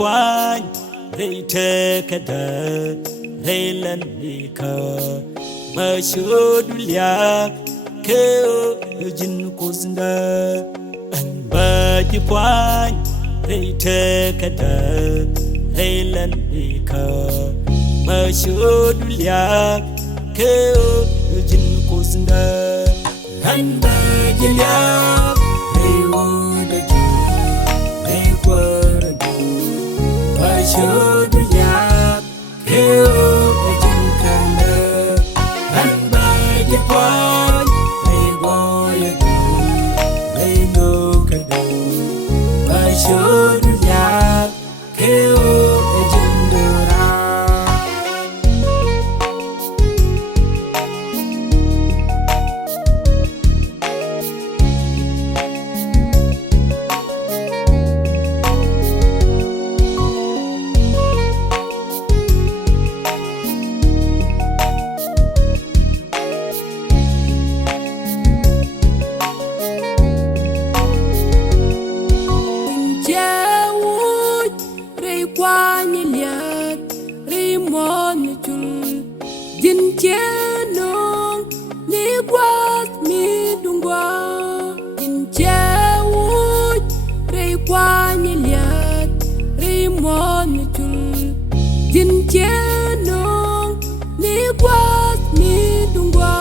puany rei te kada rei lan ka ma shodulia ke jin kuzinda an ba puany rei te kada rei lan ka ma shodulia ke jin kuzinda an ba jilia should ya kill the jinkana and by the point they boy they know can do I should ya kill the jindura puany liat rimon chul din chenong ni guat mi dungwa din chewut rei puany liat rimon chul din chenong ni guat mi dungwa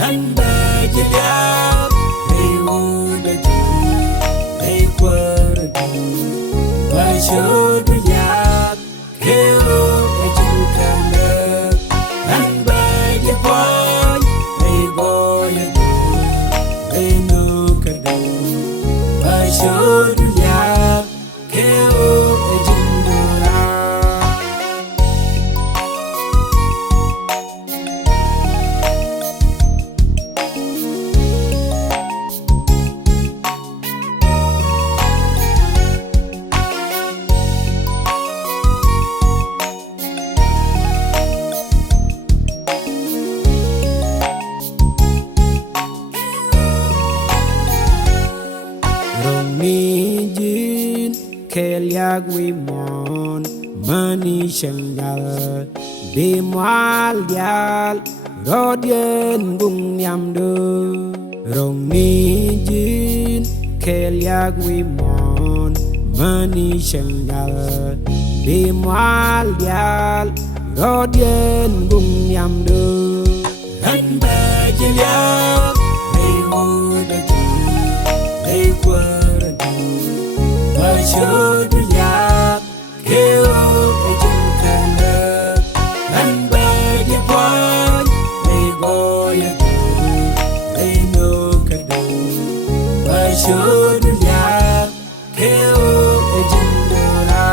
han ba jilia rei wud chul rei kwar wa should mi jin keliag wi mon mani shangal bi mal dial rodien gung yam do rong mi jin keliag wi mon mani shangal bi mal dial rodien gung yam do han ba jilia hey would hey I should ya kill the jinkana and by the point they boy they know can do I should ya kill the jindura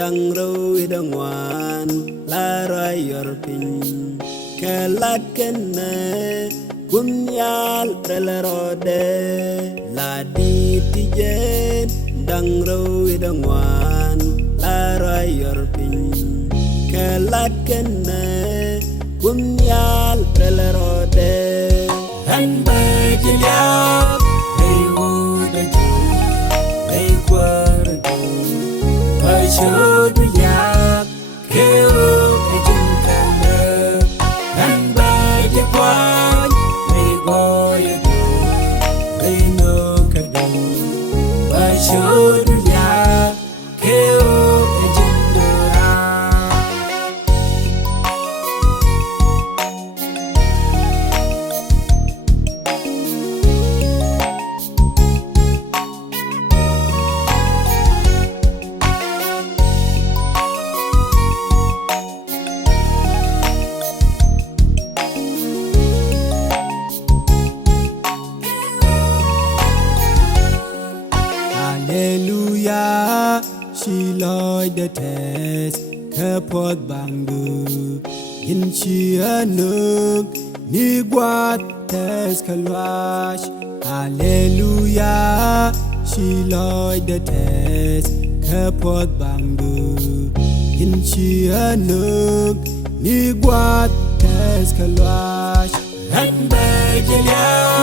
dang roi dang wan la rai yor pin kalat kenne kunyal prelerode la di tijen dang roi dang wan la rai yor pin kalat kenne kunyal prelerode han ba jilia hey would hey kwar I should ya kill the jinkana and by the point they boy they know can do I should ya kill the jindura Hallelujah, she Lord the test, pot bangu in chianuk ni guat tes kalwash hallelujah she loy the test pot bangu in chianuk ni guat tes kalwash and begelia